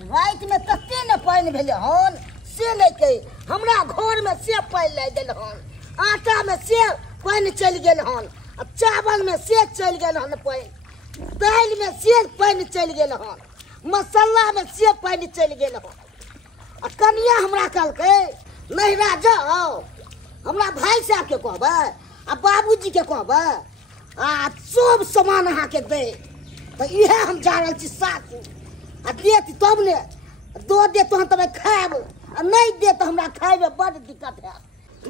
रात में तते न पानी भेले हन से नहीं कही हमरा घर में से पानी लाग गेल हन आटा में से पानी चल गेल हन चावल में से चल गेल हन पानी दाल में से पानी चल गेल हन मसाला में से पानी चल गेल हन कनिया हमरा कहलकै नहिरा जाओ हमरा भाई साहब के कहबै आ बाबूजी के कहबै आ सब सामान अहाँ के दे तो इहे हम जा रहल छी सासुर आ देत तब ने दो दे तो हम तब खाएब आ नहीं दे तो हमरा खाए में बड़ दिक्कत है।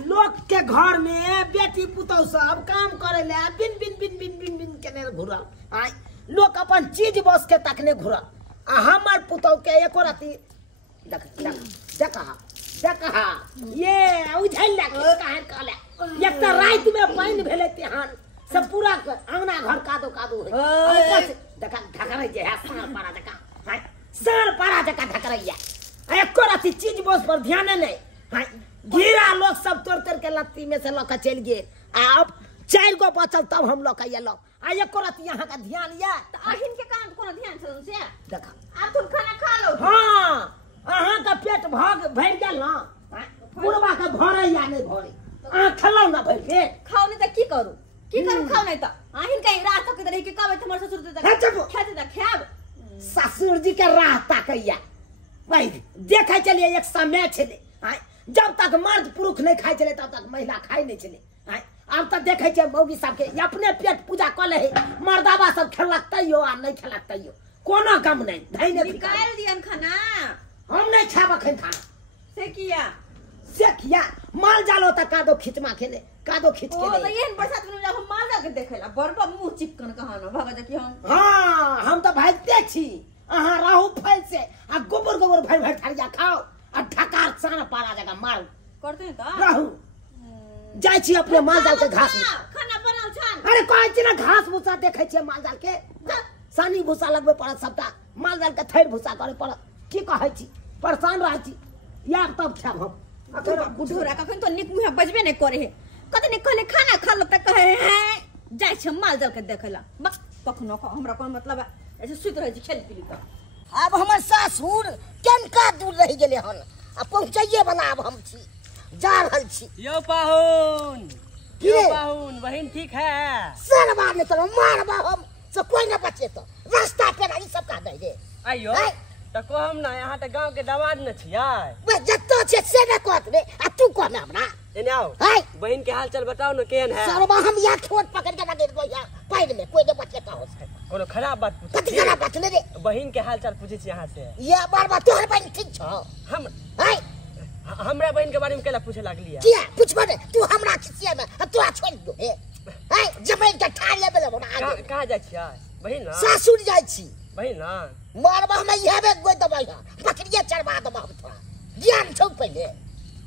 लोग के घर में बेटी पुतौ सब काम करे ले बिन बिन बिन बिन बिन बिन केने घुरा आय लोग अपन चीज बस के तकने घुरा आ हमर पुतौ के एको राती देखा ये उझल लग काहे काले एक त रात में पानी भेले तेहन सब पूरा अंगना घर कादो कादो है देखा ढकरई जे है सार पारा देखा ढकरैया एको राती चीज बस पर ध्यान नहीं हां घेरा लोग सब तोड़ तोड़ के लत्ती में से लोग चल गए अब 4 गो बचल तब हम लोग ये लोग आ एको राती यहाँ का ध्यान या त आहिन के काम कोनो ध्यान से उनसे देखा आप तुम खाना खा लो हां अहाँ का पेट भर गेल ना बुढ़वा का भरे या नहीं भरे आ खलौ ना भर के खाओ नहीं त की करू खाओ नहीं त आहिन का रात तक रही के कहबै हमर ससुर त खाते त खाब ससुर जी के राह ताकैया भाई देखै चलिए एक समय छले जब तक मर्द पुरुष नहीं खाए चले तब तक महिला खाए नहीं चले अब तक देखे छे मौगी सब के अपने पेट पूजा कर ले मर्दावा सब खेलकतैयो आ नहीं खेलकतैयो कोनो गम नहीं धैने निकाल दियन खाना हम नहीं खाब अखन खाना से किया माल जालो तक कादो खिचमा खेले कादो खिच के ओ तो ये बरसात में जब हम माल जा के देखेला बरबा मुंह चिपकन कहानो भागा जा कि हम हां हम तो भागते छी अहाँ रहू फल से आ गोबर भर भर थारिया खाओ आ ढकार साना पारा जगह मार करते हैं त रहू जाय छी अपने माल जाल के घास खाना बनाओ छान अरे कहै छी ना घास भूसा देखे छी माल जाल के सानी भूसा लगबे पड़त सबटा माल जाल के थैर भूसा करे पड़त की कहै छी परेशान रह छी या तब खाब हम अखन बुढ़ोरा कखन तो निक मुंह बजबे नहीं करे है कत ने कहले खाना खा लो त कहे है जाय छ माल जाल के देखेला बक कखनो हमरा कोन मतलब ऐसे सुत रह छी खेल पीली त अब हमर सासुर केनका दूर रह गेले हन आ पहुंचाइए बना अब हम छी जा रहल छी यो पाहुन बहन ठीक है सर मारने तो मारबा हम से कोई ना बचे तो रास्ता पे ई सब का दे रे आइयो त कहम ना यहाँ त गांव के दामाद न छियै बे जत्तो छे से न कहत रे आ तू कह ना हमरा एने आओ बहन के हाल चाल बताओ न केहन है सरबा हम या ठोट पकड़ के लगे दो या पैर में कोई न बचे तो कोनो खराब बात पूछ कथि खराब बात ले रे बहन के हाल चाल पूछे छी यहाँ से या बार तोहर बहन ठीक छ हम है हमरा बहन के बारे में केला पूछे लागली है किया पूछबे रे तू हमरा खिसिया में तोरा छोड़ दो हे है जमीन के ठाड़ लेबे ले बना कहां जाय छियै बहन ना सासुर जाय छी बहन ना मारबा हम यहबे गोय दबाई बकरिया चरबा दबा थोड़ा ज्ञान छौ पहले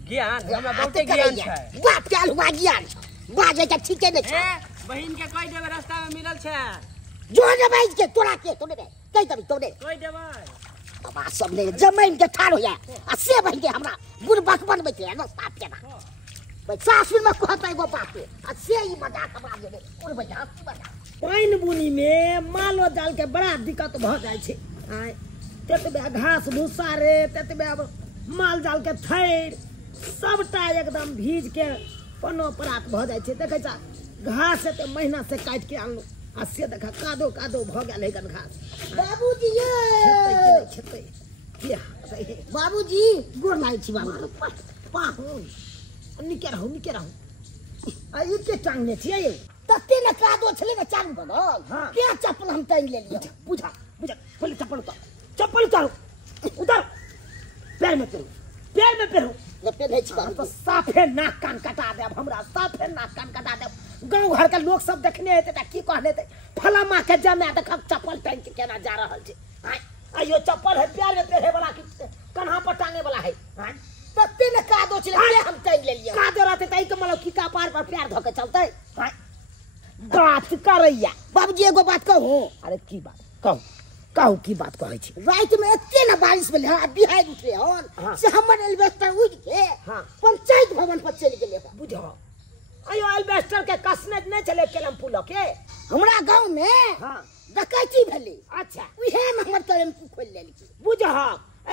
ज्ञान हमरा बहुते ज्ञान छै बाप के हुआ ज्ञान बाजे के ठीके नै छै बहन के कह देबे रास्ता में मिलल छै जो ने भाई के तोरा के तो ने कह दबी तो ने कह देबे बाबा सब ने जमीन के ठाड़ होया आ से बन के हमरा बुढ़ बकबन में के रास्ता पे ना भाई सासुर में कहता एगो बात आ से ई मजाक हमरा दे और भैया हंसी बता पानी बुनी में मालो जाल के बड़ा दिक्कत भ जाय छै तेतबे घास भूसा रे तेतबे माल जाल के थैर सबटा एकदम भीज के पनो परात भ जाय छै देखे छ घास से महीना से काट के आनलू आ से देखा कादो भ गेल है घास बाबूजी ये खेते किया बाबूजी गोर लाग छी बाबू पाहुन निके रहू आ ई के टांगने छियै ये तते न कादो छले न चांग बनल के चप्पल हम टांग ले लियो बुझा पहले चप्पल उतारो पैर में पेरू न पेले छी तो साफे नाक कान कटा देब हमरा साफे नाक कान कटा देब गांव घर के लोग सब देखने हेते त की कहने ते फलामा के जमे देख चप्पल टांग के केना जा रहल छै आइयो चप्पल है पैर में पेरे वाला की कन्हा पर टांगे वाला है तते न कादो छले हम टांग ले लियो कादो रहते तई के मतलब की पार पर पैर धो के चलते बात करैया बाबूजी एगो बात कहूं अरे की बात कहू की बात कहै छी रात में एते न बारिश भेल है बिहार उठले हन से हमर एल्वेस्टर उड़ के पंचायत भवन पर चल गेले बुझो आयो एल्वेस्टर के कसने नहीं चले केलम पुल के हमरा गांव में डकैती भेले अच्छा उहे में हमर टेम्पू खोल लेलकी बुझो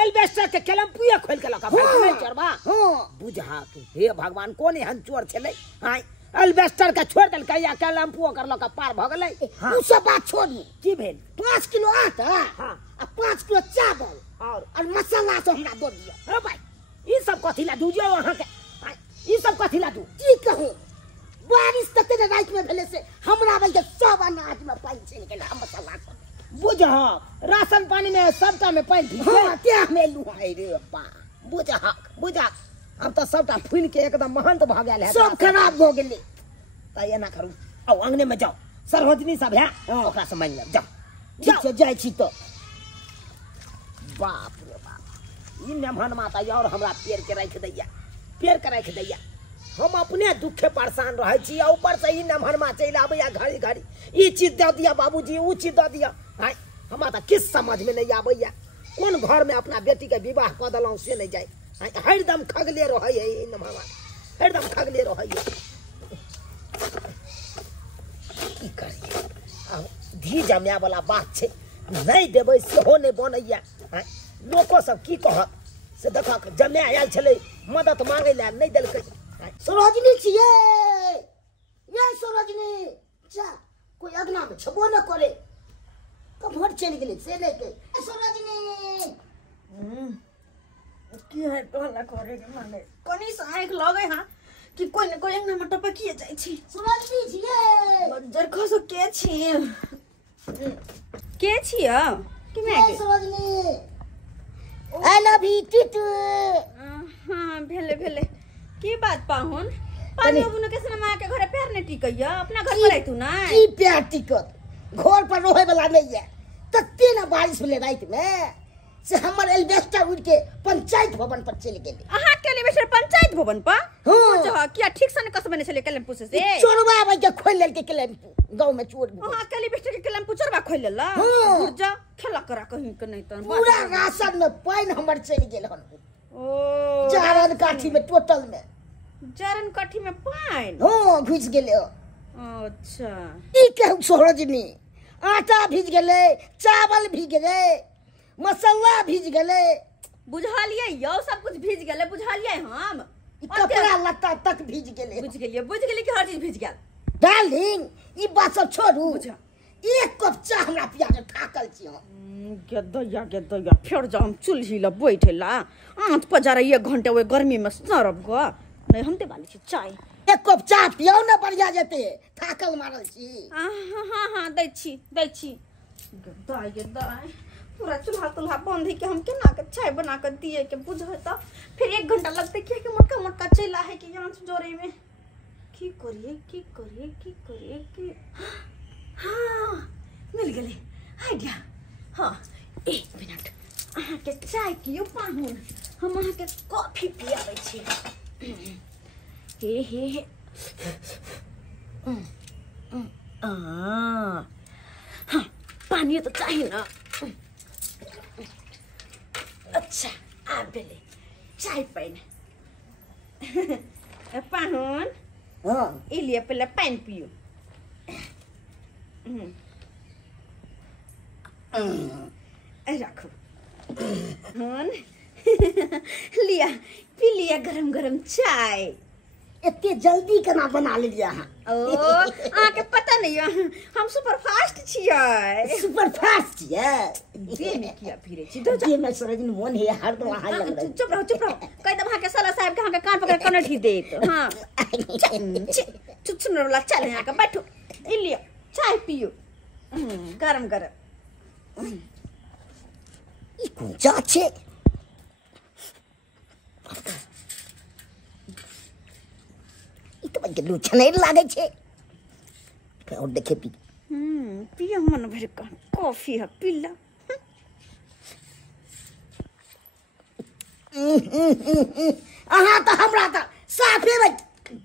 एल्वेस्टर के केलम्पुए खोल के लका भाग नहीं चोरबा हां बुझा तू हे भगवान कोन एहन चोर छले हां एल्वेस्टर के छोड़ देल कहिया केलम्पुओ कर लका पार भ गेलै हां उ सब बात छोड़ी की भेल 5 किलो आटा हां आ 5 किलो चावल और मसाला से हमरा दो दिया अरे भाई ई सब कथि ला दूजियो अहाँ के ई सब कथि ला दू की कहूं बारिश तक ने रात में भेले से हमरा भाई के सब अनाज में पानी चल गेल हम मसाला सब बुझा राशन पानी में सबटा में पानी थी हां त्या में लुहाई रे बा बुझा अब तो सबटा फूल के एकदम महंत भ गेल है सब खराब हो गेले त एना करू आओ अंगने में जाओ सरहोजनी सब है ओकरा से मांग ले जाओ ठीक से जाय छी तो बाप रे बाप ई मेहमान माता और हमरा पेड़ के रख दैया हम अपने दुखे परेशान रहे छी ऊपर से ई मेहमान मा चल आबैया घड़ी घड़ी ई चीज दे दिया बाबूजी ऊ चीज दे दिया हाय हमरा त किस समझ में नहीं आबैया कौन घर में अपना बेटी के विवाह क दलौ से नहीं जाय हरदम खगले रहे है ई मेहमान हरदम खगले रहे है की करिए अब धी जमाया वाला बात छे नहीं देबै सेहो नहीं बनैया लोको सब की कहत से देखक जमाया आयल छले मदद मांगे ला नहीं देलकै सरोजनी छिए ये सरोजनी जा कोई अगना में छबो न करे कभर चल गेले से लेके सरोजनी की है कहला करे के माने कोनी से आंख लगे हां कि कोई न कोई अंगना में टपकिए जाय छी सरोजनी छिए बंजर खसो के छी कि मैं ये Sarojini I love you Titu हां भेले की बात पाहुन पानी बुन के सनमा के घरे पैर ने टिकैया अपना घर पर आई तू ना की प्यार टिकट घर पर रहे वाला नहीं है तत्ते ना बारिश भेले रात में से हमर एल्वेस्टर उड़ के पंचायत भवन पर चल गेले अहाँ के एल्वेस्टर पंचायत भवन पर हां जहा किया ठीक से कसम ने चले केलम पूछे से चोरवा भाई के खोल लेल के केलम गांव में चोर अहाँ के एल्वेस्टर के केलम पुचरवा खोल लेला हाँ। गुर्जा खेला करा कहीं के नहीं त पूरा राशन में पानी हमर चल गेल हन ओ चारन काठी में टोटल में जरन काठी में पानी हां घुस गेले हो अच्छा ई कहू सरोजनी आटा भीज गेले चावल भीज गेले मसाला भीज गेले बुझालिए यो सब कुछ भीज गेले बुझालिए हम ई कपड़ा लत्ता तक भीज गेले बुझ गेलिए कि हर चीज भीज गेल डार्लिंग ई बात सब छोड़ू बुझा। एक कप चाह हमरा पिया के थाकल छी हम गेदैया फेर जा हम चूल्ही ला बैठे ला आंत पजारा 1 घंटे ओए गर्मी में सरब ग नहीं हम दे वाली छी चाय एक कप चाह पियो ना बढ़िया जेते थाकल मारल छी हाँ दै छी गेदाई पूरा चूल्हा बंद है कि हम केना के चाय बना कर दिए के बुझ त फिर 1 घंटा लगते क्या कि मोटका चला है कि यहाँ से जोरे में की करिए कि हाँ मिल गेले आइडिया हाँ 1 मिनट अहाँ के चाय पियो पाहुन हम अहाँ के कॉफी पियाबै छी हे हाँ पानी तो चाहिए ना अच्छा आ बेले चाय पाइन पाहुन हां ई लिए पहले पानी पियो रखो हन लिया पी लिया गरम चाय इतने जल्दी केना बना लिया हां ओ आके पता नहीं हम सुपर फास्ट छियै सुपर फास्ट छियै दे में किया फिरे छी जे मैं सरोजनी मोन है हर तो वहां लग रहा चुप रहो कह दम के साला साहब के के कान पकड़ कनठी देत हां चुप वाला चल यहां के बैठो ई लियो चाय पियो गरम ई कोन चाय छे ई तो बगे लूछ नहीं लागे छे और देखे पी पियो मन भर का कॉफी है पीला अहाँ तो हमरा तो साफे में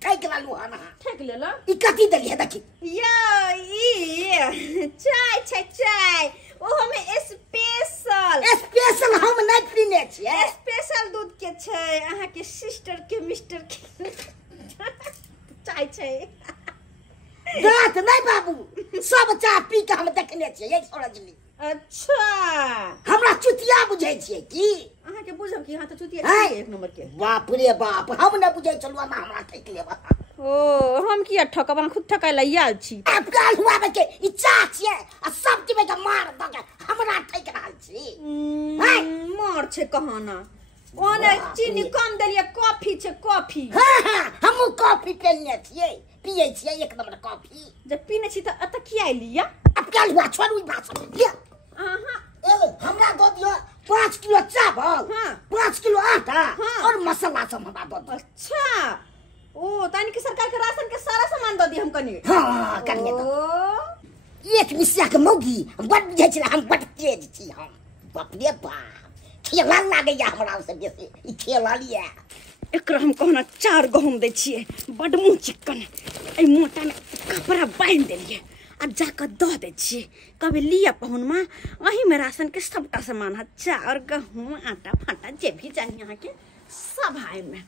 ठेक लालू हना ठेक लेला ई कथी दलिए देखी या ई चाय ओ हमें स्पेशल हम नहीं पीने छिए स्पेशल दूध के छै अहाँ के सिस्टर के मिस्टर के चाय छै दांत नहीं बाबू सब चाय पी के हम देखने छिए ये सरोजनी अच्छा हमरा चुतिया बुझै छिए की के बुझब कि हां तो चुतिया हैं? एक नंबर के बाप रे बाप हम न बुझै छलुआ ना हमरा ठैक लेबा ओ हम किया ठकब हम खुद ठकाय ला आयल छी अब काल हुआ में के इच्छा छियै आ सब चीज में के मार द के हमरा ठैक रहल छी मार छे कहाना ओने चीनी कम देलिए कॉफी छे कॉफी हां हम कॉफी पीने छियै पियै छियै एक नंबर कॉफी जब पीने छी त अत किया लिया अब काल हुआ छोड़ू ई बात ले आहा ए हमरा दो दियो 5 किलो चावल हाँ। 5 किलो आटा हाँ। और मसाला सब हमरा दो दियो अच्छा ओ तानी के सरकार के राशन के सारा सामान दे दी हम कनी हां कनिए तो एक मिसिया के मौगी बड़ बुझै छै हम बड़ तेज छी हम बाप रे बाप खेला लागैया हमरा से बेसी ई खेला लिया एकरा हम कहना 4 गहूम दे छिए बड मुंह चिकन ए मोटा में कपड़ा बांध देलिए आ जाकर दह दे छिए कभी लिया पहुन मां वही में राशन के सबटा सामान है 4 गहूम आटा फाटा जे भी चाहिए यहाँ के सब है में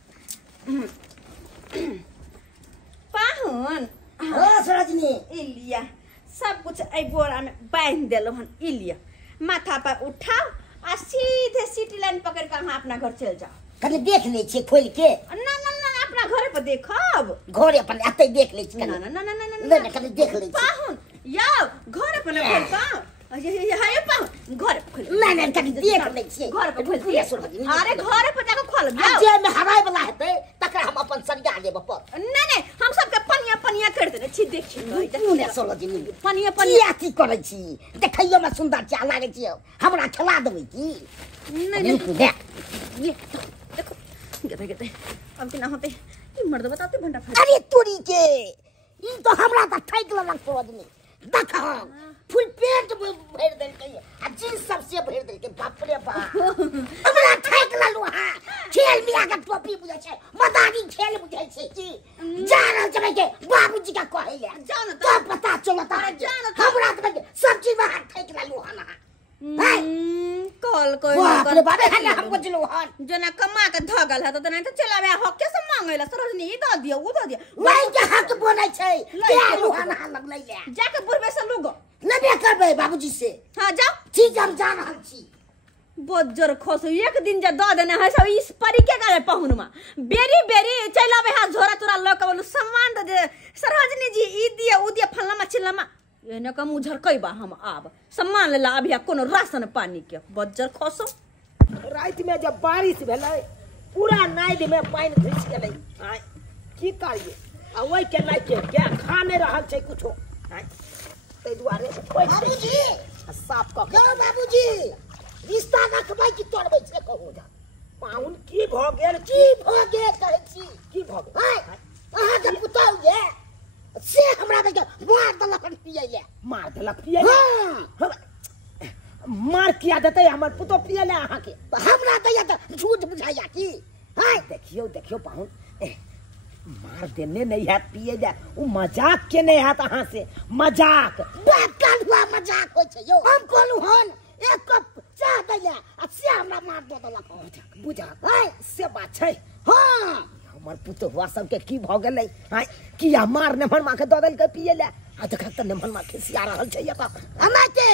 पाहुन हां सरोजनी ई लिया सब कुछ ए बोरा में बांध देलो हन ई लिया माथा पर उठाओ आ सीधे सिटी लाइन पकड़ कर हम अपना घर चल जाओ कने देख ले छी खोल के ना ना ना अपना घरे पर देखब घरे अपन एतै देख ले छी ना कने ना ना ना ना ले कने देख ले छी पाहुन याओ घरे पर ना खोल पाओ ये हाय पाहुन घरे पर खोल ना ना कने देख ले छी घरे पर खोल पूरे सरोजनी अरे घरे पर जाकर खोल आ जाओ जे में हराय वाला हेतै तकरा हम अपन सरिया लेब पर नहीं हम सबके पनिया पनिया कर देने छी देखिए पूरे सरोजनी पनिया पनिया की करै छी देखैयो में सुंदर चा लागे छी हमरा खिला देबै की नहीं नहीं देख ये देखो गते अब कि ना होते ये मर्द बताते भंडा फट अरे तोरी के ई तो हमरा त ठैक ललक सरोजनी देख फुल पेट भर देल के आ जींस सबसे भर देल के बाप रे बाप हमरा ठैक ललु हां खेल मिया के टोपी बुझै छै मदारी खेल बुझै छै की जा रहल छै के बाबूजी का कहै ले जान तो पता चलता हमरा त सब चीज में हाथ ठैक ललु हां कॉल कोई बाप रे बाप हल्ला हम बुझलु हन जना कमा के धगल है तो नहीं तो चला बे हक के से मांगेला सरोजनी ई द दियो उ द दियो वही के हक बोलै छै के लुहाना लगलै ले जाके बुढ़बे से लुगो लेबे करबै बाबूजी से हां जाओ ठीक हम जा रहल छी बज्जर खस एक दिन जा द देने है सब इस परी के करे पहुनमा बेरी बेरी चला बे हाथ झोरा तोरा ल के बोलू सम्मान दे सरोजनी जी ई दिए उ दिए फल्ला चिल्लामा एने का मुंह झरकैबा हम आब सम्मान लेला अभी कोनो राशन पानी के बज्जर खसो रात में जब बारिश भेलै पूरा नाइद में पानी घुस गेलै आय की करिए आ ओइ के लाग के खा नहीं रहल छै कुछो आय तै दुआरे बाबूजी साफ क क्यों बाबूजी रिश्ता रखबै कि तोड़बै से कहू जा पाहुन की भ गेल की भ गेल कहै छी की भ गेल हाय अहाँ के पुतौ ये से हमरा के मार देलक पियै ले मार देलक पिए हां मार किया देते हमर पुतो पिए ले अहाँ के तो हमरा दैया त झूठ बुझाइया की हाय देखियो देखियो पाहुन मार देने नहीं है पिए ले उ मजाक के नहीं है अहाँ से मजाक बात काल हुआ मजाक होय छै यो हम कहलु हन एक कप चाह दैया आ से हमरा मार दे देलक बुझा हाय से बात छै हां हमर पुतो हुआ सबके की भ गेलै हाय किया मार ने भरमा के द देल के पिए ले आ देख त ने भरमा खिसिया रहल छै एत अमाते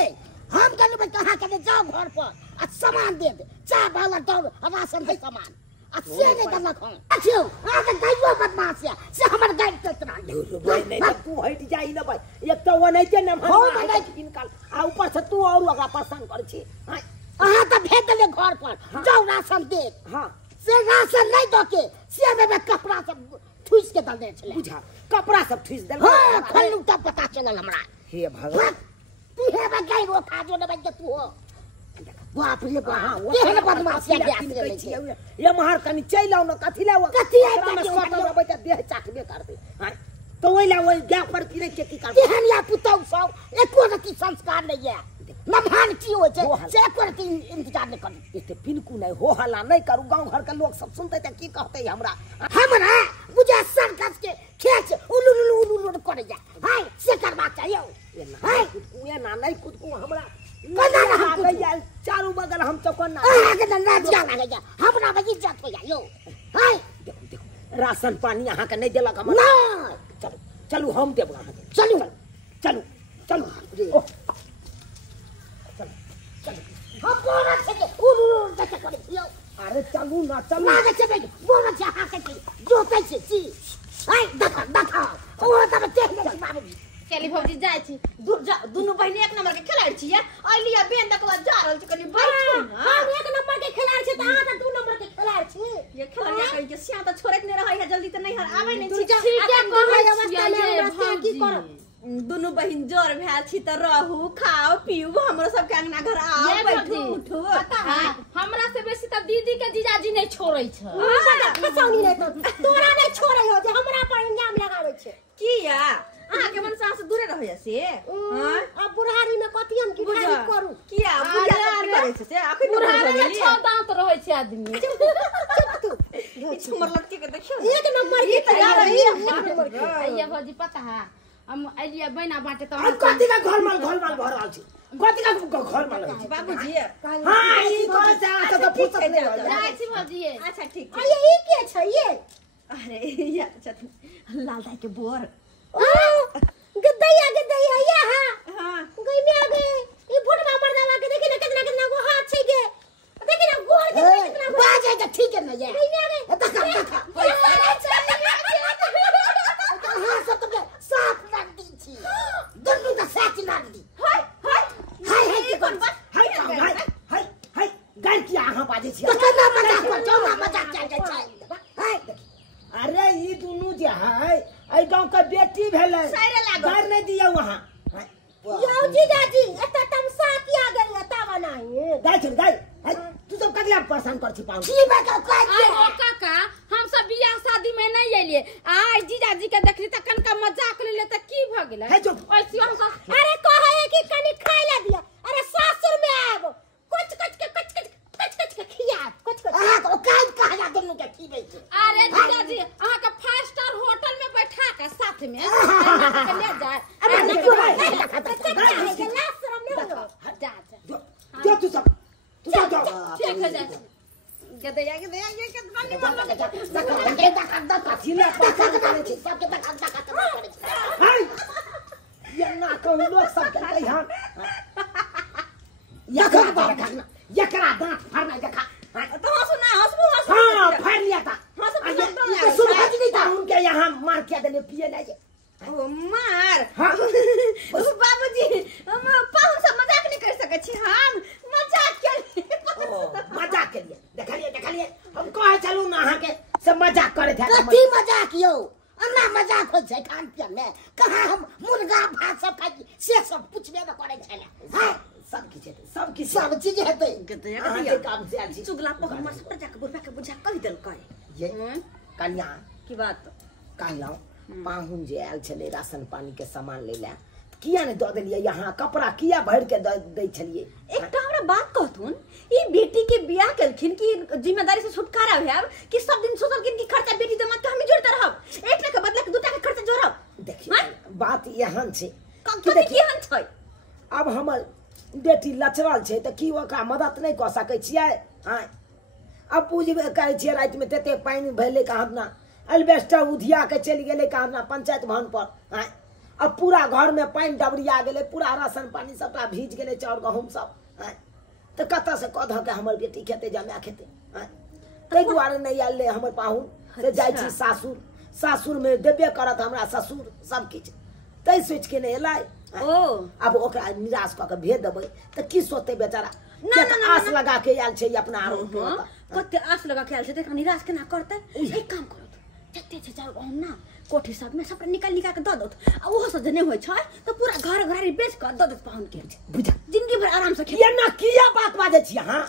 हम कहलु भाई कहां के जाओ घर पर आ सामान दे दे चाह वाला दौड़ राशन है सामान आ से नहीं देलक हम अच्छा आ के गाइयो बदमाश है से हमर गाय चतरा भाई नहीं तो तू हट जाई न भाई एक तो वो नहीं के न भरमा इनकाल आ ऊपर से तू और ओकरा पसंद कर छी हाय अहाँ त भेज देले घर पर जाओ राशन दे हां से राशन नहीं दो के से में कपड़ा सब ठुस के दल दे छले बुझा कपड़ा सब ठुस देल हां खल्लू तब पता चलल हमरा हे भगवान तू हे गाय रो खा जो न बज तू हो बाप रे बाप केहन बदमाश है ये महर कनी चल आओ न कथि लाओ कथि आइ में के स्वतः रहबै त देह चाटबे करते हां तो ओइ ला ओइ गैप पर फिरे के की कर केहन या पुतौ सब एको रति संस्कार नहीं है नभान की हो छै से एको रति इंतजार नहीं कर एते पिनकू नहीं हो हल्ला नहीं करू गांव घर के लोग सब सुनते त की कहते हमरा हमरा बुझा सरकस के खेच उलुलुलुलु करे जा हाय से करबा चाहिए हाय ये ना नहीं खुद को हमरा कना ना हम गया चारों बगल हम चौकन्ना आगे न नाचिया लागे जा हमरा में इज्जत हो जायो हाय देखो देखो राशन पानी अहाँ के नहीं देलक हम ना चलो चलू हम देब अहाँ के चलू चलू चलू हम बोरा से के उलुलु देख करे छियो अरे चलू ना चलू ना के चबे बोल जा हा के जो कैसे छी आई देखा ओ तब देख ले बाबूजी चली भौजी जाय छी दूर जा दुनु बहिनी एक नंबर के खिलाड़ी छियै अलिया बेन तक बाद जा रहल छी कनी बैठ हम एक नंबर के खिलाड़ी छी त अहाँ त 2 नंबर के खिलाड़ी छी ये खिलाड़िया कहि के सिया त छोड़े नहीं रहै है जल्दी त नहीं हर आबै नहीं छी ठीक है कहै अवस्था में हमरा की करब दुनु बहिन जोर भेल छी त रहू खाओ पीऊ हमरो सब के अंगना घर आओ बैठू उठू हमरा से बेसी त दीदी के जीजाजी नहीं छोड़ै छ खसौनी नहीं तो तोरा नहीं छोड़ै हो जे हमरा पर इंजाम लगाबै छै किया अहाँ के मन से दूरे रहै से हां अब बुढ़ारी में कथि हम की करू किया बुढ़ा करे छै से आखिर बुढ़ारी में 6 दांत रहै छै आदमी ई छुमर लटके के देखियो एक नंबर की तैयार है आइया भौजी पता है हम आइलिया बहिना बाटे त अब कथि का घर माल भर रहल छी कथि का घर माल बाबूजी हां ई कह से आ त फुर्सत नहीं रह जाय छी भौजी अच्छा ठीक अरे ई के छै ये अरे या अच्छा लाल दाई के बोर गदैया ये हां गई में आ गए ई फुटवा मर जावा के देखि ना कितना गो हाथ छै के देखि ना गोर के कितना बाजे त ठीक है ना ये गई में आ गए हां सब तो साफ लग दी छी दुनु का साच लग दी हाय कौन बात हाय गाय की आहा बाजे छी तो केना मजाक चल छै हाय अरे ई दुनु जे है आई गांव का बेटी भेले घर नहीं दिया वहां यौ जीजाजी एता तमसा किया गेल ता बनाई गाय चल गाय तू सब कगला परेशान कर छी पाऊ की बात का ओ काका हम सब बियाह शादी में नहीं आइलिए आई जीजाजी के देखली त कनका मजाक ले ले त की भ गेलै है जो ऐसी हम सब अरे कहे कि कनी खाई ला दिया अरे सासुर में आब कुछ के खिया कुछ हां तो काज कहा जा दुनु के खीबे छै अरे जीजाजी अहाँ के 5 स्टार होटल में बैठा के साथ में ले जाए अरे जो है के लास्ट शर्म नहीं हो जा जो तू सब ठीक है जा गदैया ये के बन्नी मार दका जिला पकड़ करे छी सब के दका करे छी हाय ये ना कहू लोग सब के कहि हम एकरा दांत फाड़ना देखा तो हंसबू हां फाड़ लिया था ये सुनहज नहीं था उनके यहां मार के देने पिए नहीं जे ओ मार हां बाबूजी हम पाहुन से मजाक नहीं कर सके छी हम मजाक के मजाक के लिए देख लिए हम कहे चलू ना अहाँ के सब मजाक करे थे कथी मजाक यौ अन्ना मजाक हो छै खान पियन में कहां हम मुर्गा भात सब खाई से सब पूछबे न करे छले हां सब चीज हेतै गदैया काम से आल छी चुगला पर हमर सब जाके बुढ़ा के बुझा कहि देल ये कन्या की बात कहलौ पाहुन जे आयल छले राशन पानी के सामान ले ले किया ने द देलिए यहाँ कपड़ा किया भर के दै छलिए एकटा हमरा बात कहथुन ई बेटी के बियाह केलखिन कि जिम्मेदारी से छुटकारा भेब कि सब दिन सोचल कि खर्चा बेटी दमा के हम जोड़ते रहब एकटा के बदला के दूटा के खर्चा जोड़ब देखिए बात एहन छै कथि केहन छै अब हमर बेटी लचरल छै त की ओकरा मदद नहीं क सकै छियै हां अब बुझबे करै छियै रात में तते पानी भैले कहाँ ना अल्बेस्टर उधिया के चल गेले कहाँ ना पंचायत भवन पर हां अब पूरा घर में पानी डबरिया गेले पूरा राशन पानी सबटा भीज गेले चाउर गहूम सब हां त कत से कह के हमर बेटी खेते जमा खेते हां कई दुआरे नहीं आले हमर पाहुन से जाय छी सासुर में देबे करत हमरा ससुर सब किछ तै सोच के नहीं एलै ओ अब ओकरा निराश क के भेज देबै त की सोते बेचारा ना आस लगा के आयल छै अपना आरोप कते आस लगा के आयल छै देखा निराश केना करतै एक काम करो जते छै चाउर गहूम ना कोठी सब में सब निकाल के द दो आ ओहो से जने होय छै त पूरा घर घरारी बेच के द दो पाहुन के बुझा जिंदगी भर आराम से ये ना किया बात बाजे छी हां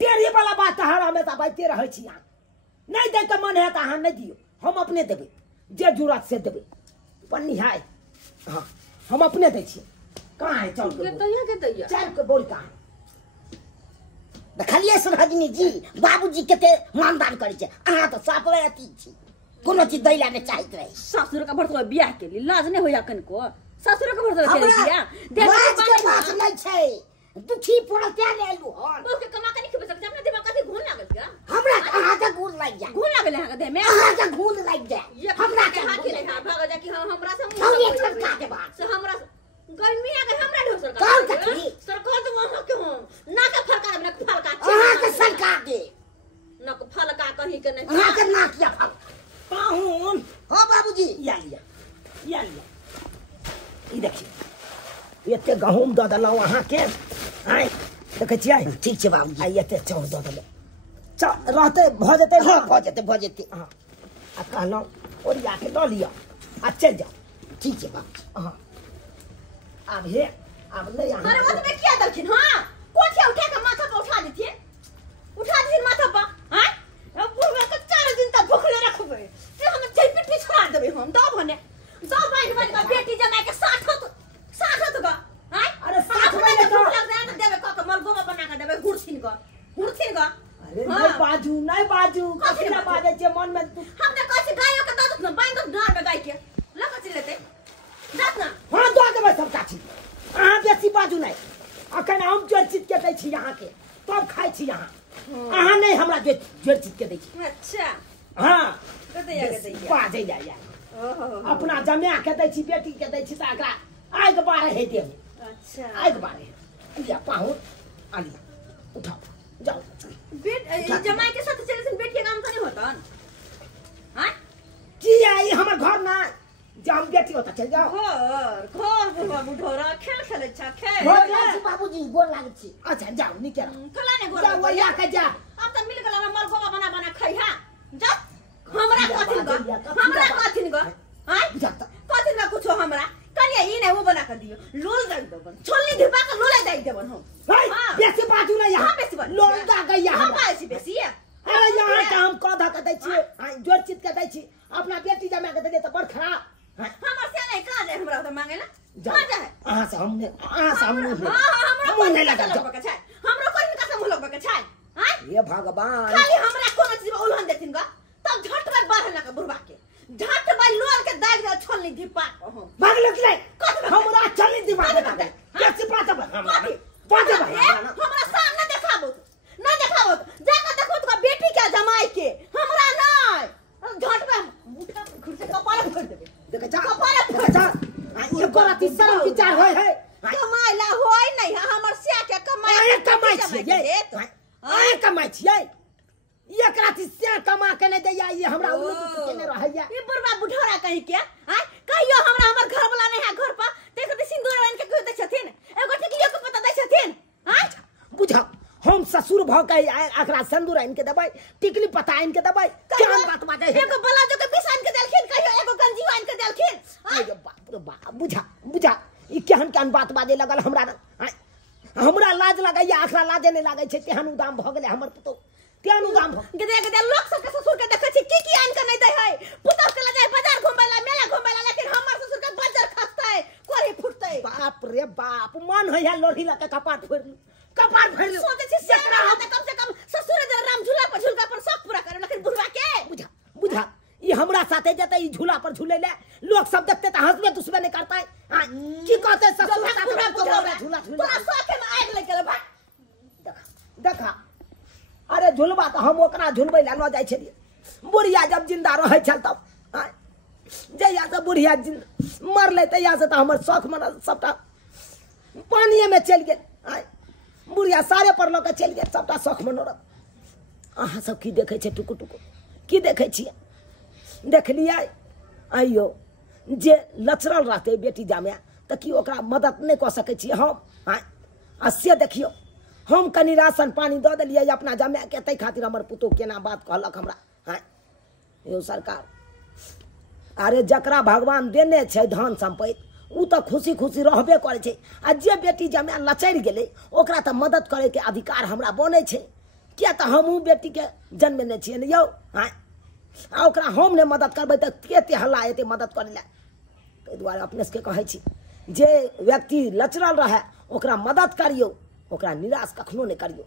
पेरी वाला बात हरा में त बाते रहै छी हां नहीं दे त मन है त हां नहीं दियो हम अपने देबै जे जरूरत से देबै पन्नी है हां हम अपने दै छी कहां है चल गदैया चल के बोल कहां देखलिए सुरहजनी जी बाबूजी केते मानदान करै छै अहाँ त सापले अति छी कोनो चीज दैला ने चाहत रहे ससुर का भरतो बियाह के लिए लाज नहीं होया कनको ससुर का भरतो के बियाह लाज के बात नहीं छै दुखी पड़ल त्या ले लू हन उसके कमा के नहीं खबे सकते अपना दिमाग कथि घून लागल क्या हमरा अहाँ के गुण लाग जा घून लागल है देह में अहाँ के गुण लाग जा हमरा के हाथ के नहीं भाग जा कि हमरा से हम एक सरकार के बात से हमरा गर्मी आ गई हमरा ढोसर कौन कथी सरकार तो वहां के हम ना के फरका ना फलका अहाँ के सरकार के कहीं के नहीं अहाँ के ना किया फल पाहुन हाँ बाबूजी या लिया ई देखिए एते गहूम दऽ देलहुँ अहाँके आइ देखै छियै ठीक छै बाबूजी आ एते चाउर दऽ देलहुँ रहते भऽ जेतै हाँ भऽ जेतै हाँ आ कहलहुँ ओरिया के लऽ लिअ आ चलि जाउ ठीक छै बाबूजी हाँ आब हे आब नहीं अरे अहाँ वो तो क्या दलखिन हां कोठिया उठा के माथा पे उठा देथिन माथा पर हैं अब बुढ़वा के 4 दिन तक भूखले रखबे से हम चलपिट पे छोड़ा देबे हम दो भने दो बाइन का बेटी जमाई के 60 का हैं अरे 60 में तो लग जाए तो देबे क मलगोमा बना के देबे गुड़थिन का अरे नहीं बाजू कथी ना बाजे जे मन में तू हम ने कहै छी गायो के दद न बाइन दो डार में गाय के लग चल लेते जात ना हाँ दऽ देबै सब चाची अहाँ बेसी बाजू नहीं अखन हम जोड़ चीज के दै छी अहाँ के तब खाइ छी अहाँ अहाँ नहीं हमरा जोड़ चीज के दै छी अच्छा हाँ कते या के बाजै जाइए ओहो अपना जमाए के दै छी बेटी के दै छी तऽ एकरा आगि बारे हे देबै अच्छा आगि बारे लिया पाहुन आलिया उठाओ जाओ बेट जमाई के साथ चले बेटी के काम तो नहीं होता हैं की आई हमर घर ना जे हम बेटी होता चल जाओ घर बाबू ढोरा खेल खेले छ खेल गोर लागै छी बाबूजी गोर लागै छी अच्छा जाओ निकल कला ने गोर जा वया के जा अब त मिल गला मलगोमा बना खाई हा जा हमरा कथिन ग हैं कथिन ग कुछो हमरा कनिया ई नहीं वो बना कर दियो लोल दई देबन छोलनी धिपा के लोले दई देबन हम बेसी बाजू नहीं हां यहाँ बेसी बात लोल दा गया हां हमरा बेसी है अरे यहाँ का हम कौधा के दै छी जोड़ चीज के दै छी अपना बेटी जमा के दे त बड़ खराब हमर से नहीं कहा जाए हमरा तो मांगे ना जा जाए अहाँ से हम हां मुंह नहीं लगा जाओ हमरो कोई का से मुंह लगबे के छै हैं ये भगवान खाली हमरा कोनो चीज उल्हन देथिन ग तब झट में बाहर लगा बुढ़वा के झट में लोल के दाग दे छोलनी धिपा को भाग लग ले हमरा चलनी दिमाग में दे कैसे बात है हमरा सामने देखाबो ना देखाबो जाके देखो तो बेटी के जमाई के हमरा नहीं झट में उठा खुर से कपाल फोड़ देबे देख जा ये कोराती शर्म विचार होय है कमाई ला होय नहीं हमर से के कमाई कमाई छियै आय कमाई छियै एक राति से कमा के नहीं दैया ये हमरा उल्लू के ने रहैया ये बुढ़वा बुढ़ौरा कहीं के हैं कहियो हमरा हमर घर वाला नहीं है घर पर देख दे सिंदूर बन के कह दे छथिन एगो टिकलियो के पता दे छथिन हैं बुझा हम ससुर भ के एकरा सिंदूर आइन के देबै टिकली पता आइन के देबै क्या बात बाजे है एगो बलाजो के बिसान के देलखिन कहियो एगो गंजी आइन के देलखिन अरे बाप रे बाप बुझा ई केहन बात बाजे लगल हमरा लाज लगैया एकरा लाजे नहीं लागै छै तेहन उदाम भ गेलै हमर पुतो तेहन उदाम भ गदे लोग सब के ससुर के देखै छी की आइन के नहीं दे है पुतौ के लगे बाजार घुमैला मेला घुमैला लेकिन हमर ससुर के बजर खसतै कोरी फुटतै बाप रे बाप मन है लोढ़ी लके कपाट फोड़ लू सोचे छी सेकरा होते कम से कम ससुर जरा राम झूला पर झूलका पर सब पूरा करे लेकिन बुढ़वा के बुझा ई हमरा साथे जते ई झूला पर झूले ले लोग सब देखते त हंसबे दुसबे नहीं करता है की कहते ससुर साथे झूला झूला तोरा साथे में आग लग गेल भाई देखा अरे झुलबा तो हम ओकरा झुलबै ला न जाय छलिए बुढ़िया जब जिंदा रहे छल तब जहिया से बुढ़िया मरले तहिया से तो हमर शौक मन सबटा पानिए में चल गेल बुढ़िया सारे पर लोग चल गेल सबटा शौक मनोरथ अहाँ सब की देखे छे टुकु की देखे छिए देखलिए आइयो जे लचरल रहते बेटी जामे त की ओकरा मदद नहीं कर सके छी हम आ से देखियो हम कनी राशन पानी दऽ देलिए अपना जमे के तै खातिर हमर पुतो केना बात कहलक हमरा यो सरकार अरे जकरा भगवान देने छै धन संपत्ति उ तो खुशी खुशी रहबे करे छै आ जे बेटी जमे लचर गेलै ओकरा त मदद करे के अधिकार हमरा बने छै किया त हमहू बेटी के जन्मने छियै ने यौ आ ओकरा हम ने मदद करबै त केते हल्ला एते मदद करे ला तै दुआरे अपने से कहै छी जे व्यक्ति लचरल रहे ओकरा मदद करियो ओकरा निराश कखनो नहीं करियो।